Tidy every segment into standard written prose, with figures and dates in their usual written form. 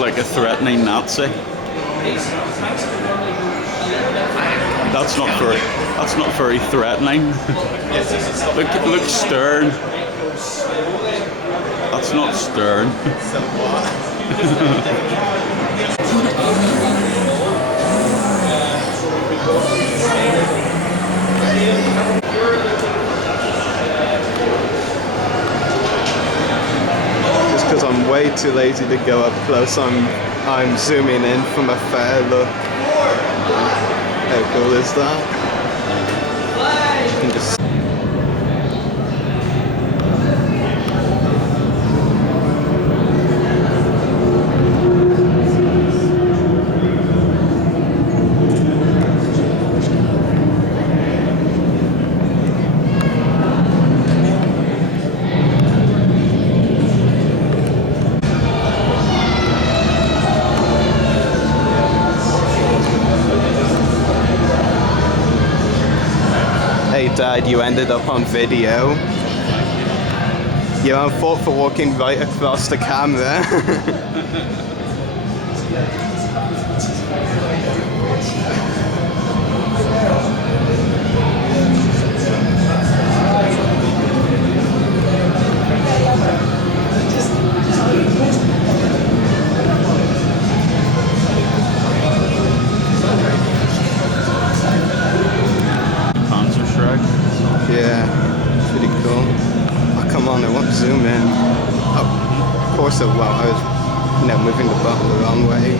like a threatening Nazi. That's not very threatening. Look stern. That's not stern. Just because I'm way too lazy to go up close, I'm zooming in from a fair look. How cool is that? You can just Dad, you ended up on video. You're on fault for walking right across the camera. Yeah, pretty cool. Oh, come on, I want to zoom in. Oh, of course I won't. I was, moving the button the wrong way.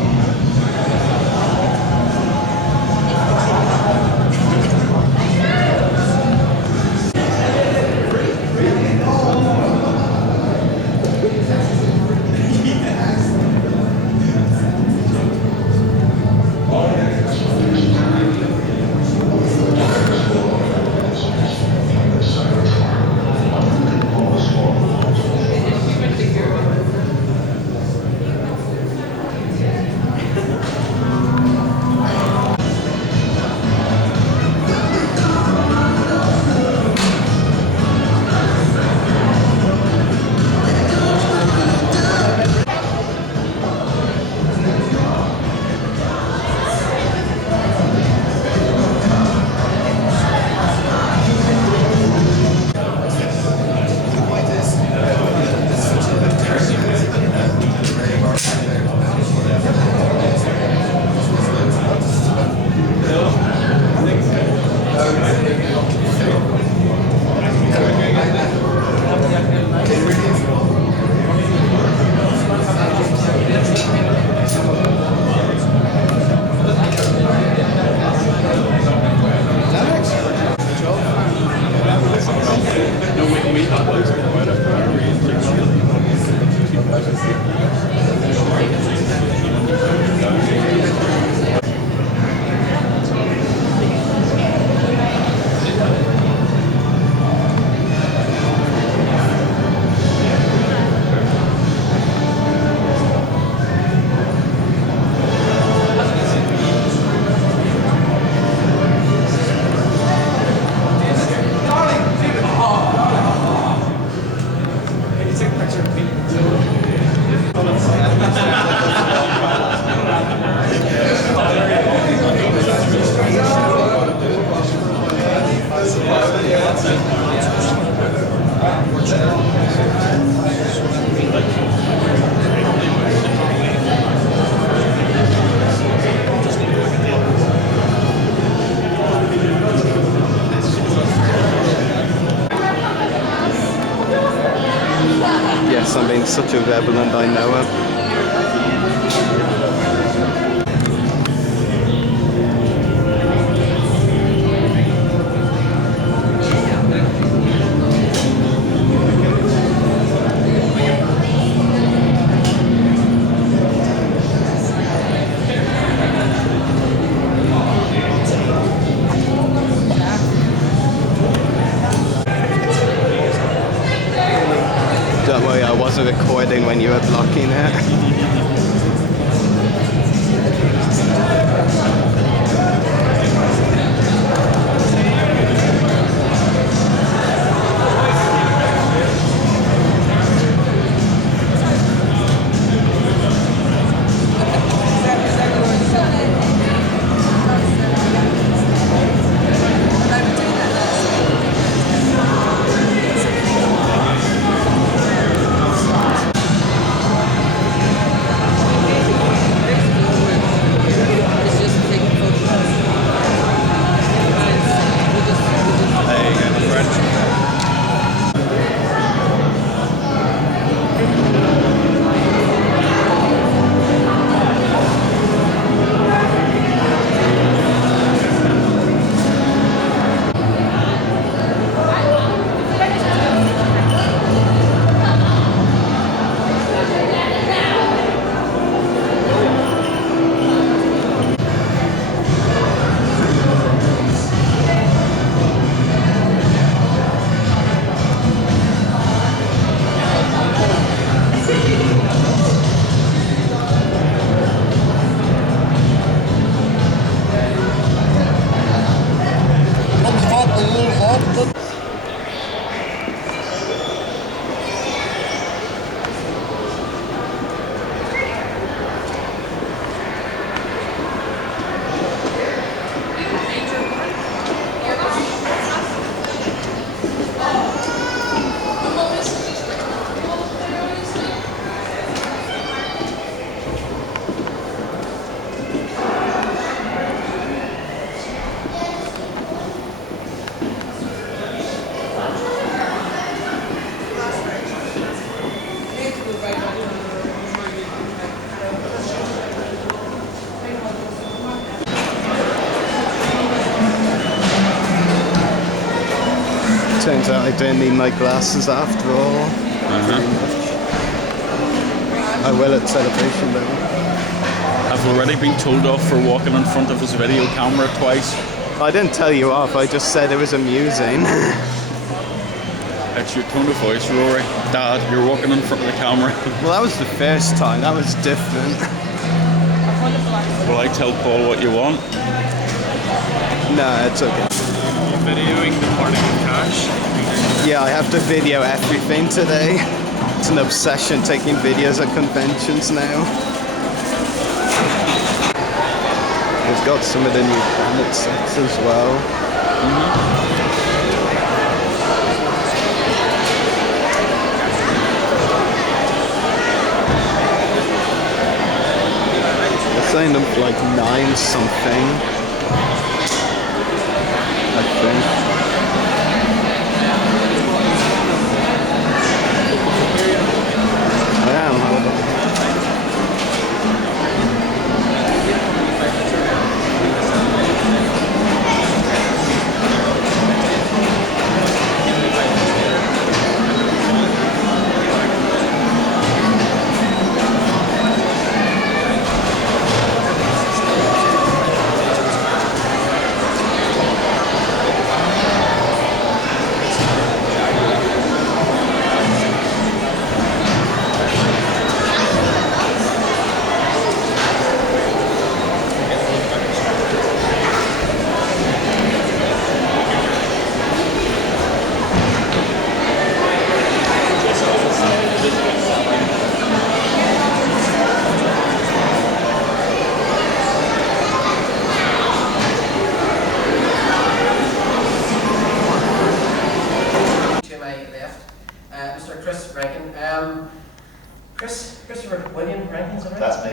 Yes, I'm being such a rebel and I know it. Don't worry, I wasn't recording when you were blocking it. Turns out I don't need my glasses after all. I will at celebration though. I've already been told off for walking in front of his video camera twice. I didn't tell you off, I just said it was amusing. It's your tone of voice, Rory. Dad, you're walking in front of the camera. Well, that was the first time, that was different. Will I tell Paul what you want? No, it's okay. Videoing the parting of cash. Yeah, I have to video everything today. It's an obsession taking videos at conventions now. We've got some of the new planet sets as well. They're saying them for like 9 something, I think. Christopher William Rankin, is that right? That's me.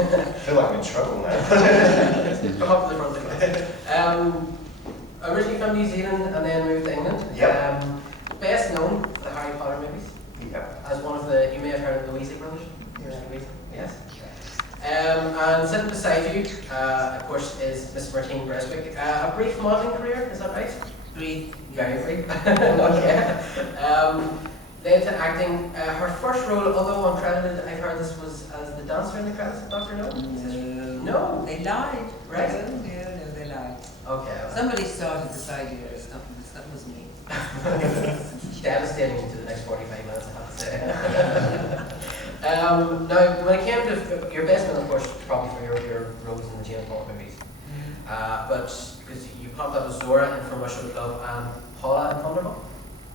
I feel like I'm in trouble now. Come up to the front. Originally from New Zealand and then moved to England. Yep. Best known for the Harry Potter movies. Yep. As one of the, you may have heard of the Weasley brothers. Yes. And sitting beside you, of course, is Miss Martine Breswick. A brief modelling career, is that right? Brief. Very brief. Okay. Then to acting. Her first role, although uncredited, I've heard this was as the dancer in the credits of Doctor Who. No. They lied. Right. No, they lied. Okay. Somebody started this idea or something. That was me. Devastating to the next 45 minutes, I have to say. Now, when it came to your best one, of course, probably for your roles in the James Bond movies, but because you popped up as Zora in From Russia with Love and Paula in Thunderbolt.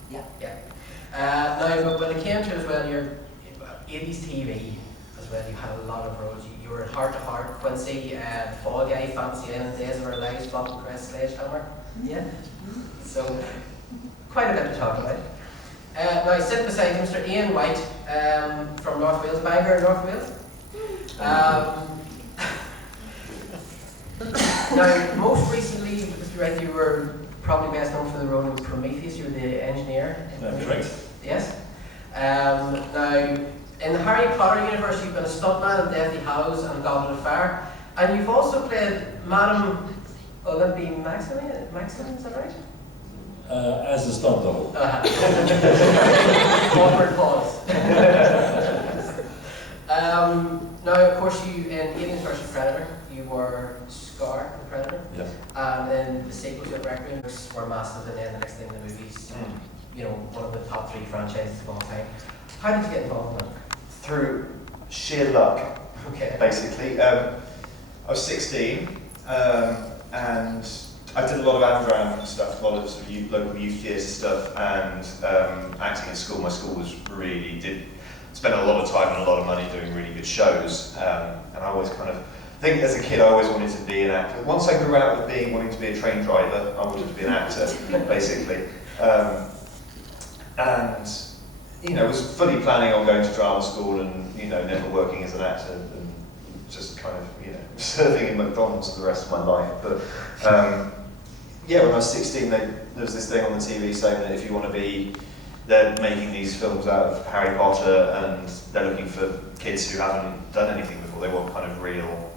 Yeah. Yeah. Now, but when it came to as well, your 80s TV as well, you had a lot of roles. You were in Heart to Heart, Quincy, Fall Guy, Fancy Island, Days of Our Lives, Flop and Crest, Sledgehammer. Yeah. So, quite a bit to talk about. Now, I sit beside Mr. Ian Whyte from North Wales, Bangor, North Wales. Now, most recently, Mr. Wright, you were probably best known for the role in Prometheus. You were the engineer. That's right. Yes. Now, in the Harry Potter universe, you've been a stuntman in Deathly Hallows and Goblet of Fire, and you've also played Madame Olympie Maximum, is that right? As a stunt double. Awkward pause. Now, of course, you in Aliens vs Predator, you were Scar, the Predator. Yes. And then the sequels of Requiem were massive, and then the next thing in the movies, you know, one of the top 3 franchises of all time. How did you get involved in that? Through sheer luck, Okay. basically. I was 16, and I did a lot of underground stuff, a lot of sort of local youth theatre stuff, and acting at school. My school was did spend a lot of time and a lot of money doing really good shows, and I always kind of, I think as a kid I always wanted to be an actor. Once I grew out of wanting to be a train driver, I wanted to be an actor, basically. And, you know, was fully planning on going to drama school and, you know, never working as an actor and just kind of, you know, serving in McDonald's for the rest of my life. But, yeah, when I was 16, there was this thing on the TV saying that if you want to be, they're making these films out of Harry Potter and they're looking for kids who haven't done anything before. They want kind of real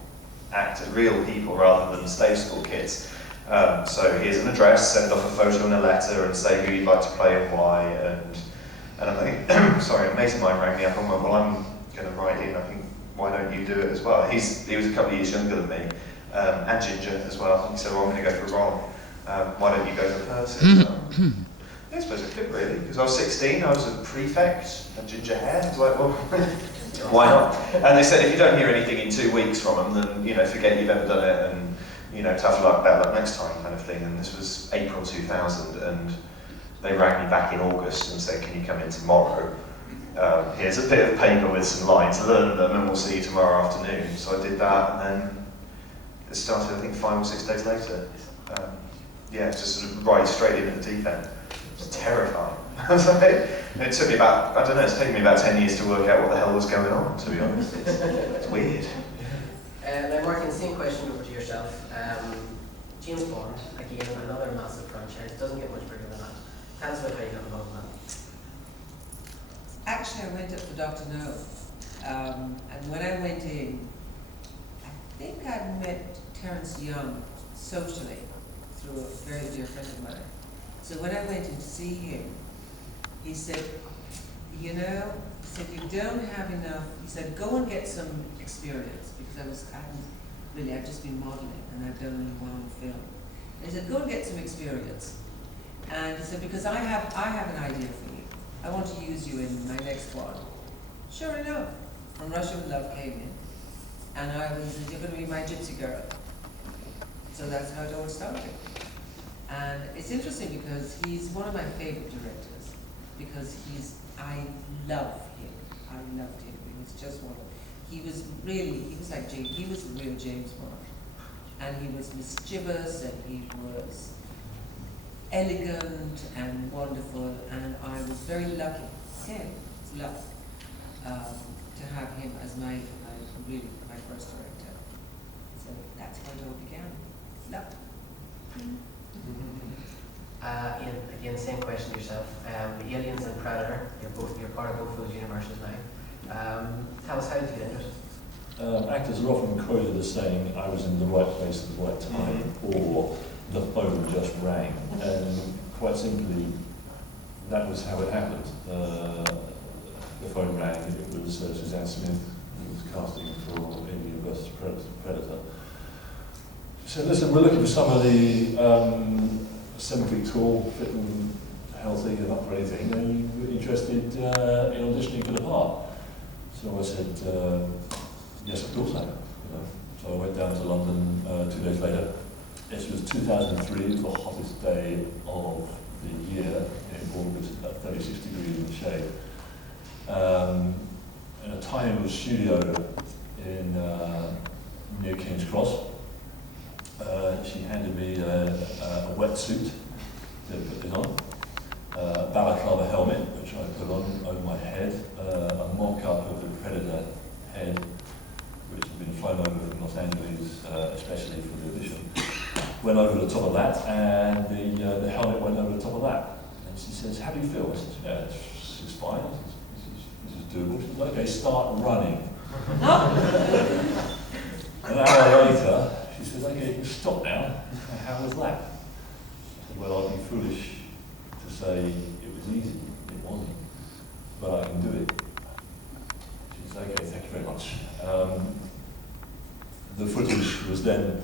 actors, real people rather than stage school kids. So here's an address, send off a photo and a letter and say who you'd like to play and why. And I'm thinking, sorry, a mate of mine rang me up and went, well, I'm going to write in, I think, why don't you do it as well? He was a couple of years younger than me, and ginger as well. He said, well, I'm going to go for a role. Why don't you go for person? I suppose I could really, because I was 16, I was a prefect, a ginger hair. I was like, well, why not? And they said, if you don't hear anything in 2 weeks from them, then forget you've ever done it, and tough luck, bad luck next time, kind of thing. And this was April 2000, and they rang me back in August and said, can you come in tomorrow? Here's a bit of paper with some lines, learn them, and we'll see you tomorrow afternoon. So I did that, and then it started, I think, 5 or 6 days later. Just sort of right straight in at the deep end. It was terrifying. It took me about, I don't know, it's taken me about 10 years to work out what the hell was going on, to be honest. It's weird. Now, Martin, same question over to yourself. James Bond, again, another massive franchise, doesn't get much bigger than that. Tell us about how you got involved in that. Actually, I went up for Doctor No, and when I went in, I think I'd met Terence Young socially through a very dear friend of mine. So when I went in to see him, he said, you don't have enough. He said, go and get some experience, because I'd just been modelling and I've done only one film. And he said, go and get some experience. And he said, because I have an idea for you. I want to use you in my next one. Sure enough, From Russia with Love came in, and you're going to be my gypsy girl. So that's how it all started. And it's interesting because he's one of my favorite directors, because I love him. I loved him. He was just one of, he was like James, he was the real James Bond. And he was mischievous, and he was elegant and wonderful, and I was very lucky, it's luck, to have him as my first director. So that's how it all began. Luck. Ian, again, same question to yourself. Aliens and Predator, you're part of both those universes now. Tell us, how did you get into it? Actors are often quoted as saying, I was in the right place at the right time, or the phone just rang. And quite simply, that was how it happened. The phone rang, it was Suzanne Smith who was casting for Alien vs Predator. She said, listen, we're looking for somebody 7 feet tall, fit and healthy and up for anything. Are you interested in auditioning for the part? So I said, yes, of course I am. So I went down to London 2 days later. This was 2003, it was the hottest day of the year in August, about 36 degrees in the shade. And a time was studio in near King's Cross. She handed me a wetsuit to put it on, a balaclava helmet, which I put on over my head, a mock-up of the Predator head, which had been flown over from Los Angeles, especially for the audition. Went over the top of that, and the helmet went over the top of that. And she says, how do you feel? I said, yeah, it's fine. This is doable. She said, okay, start running. An hour later, she said, okay, you can stop now. How was that? I said, well, I'd be foolish to say it was easy. It wasn't. But I can do it. She said, okay, thank you very much. The footage was then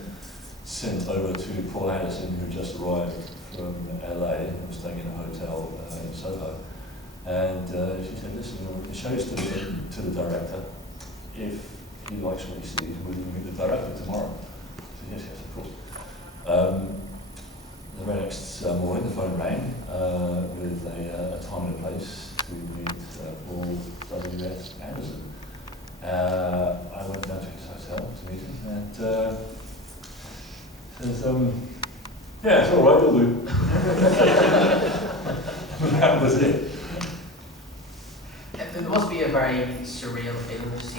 sent over to Paul Anderson, who just arrived from LA and was staying in a hotel in Soho. And she said, listen, the show's to the director. If he likes what he sees, will you meet the director tomorrow? I said, yes, of course. The very next morning, the phone rang with a time and a place to meet Paul W.S. Anderson. I went down to his hotel to meet him, and says, yeah, it's all right, we'll do. That was it. There must be a very surreal feeling to see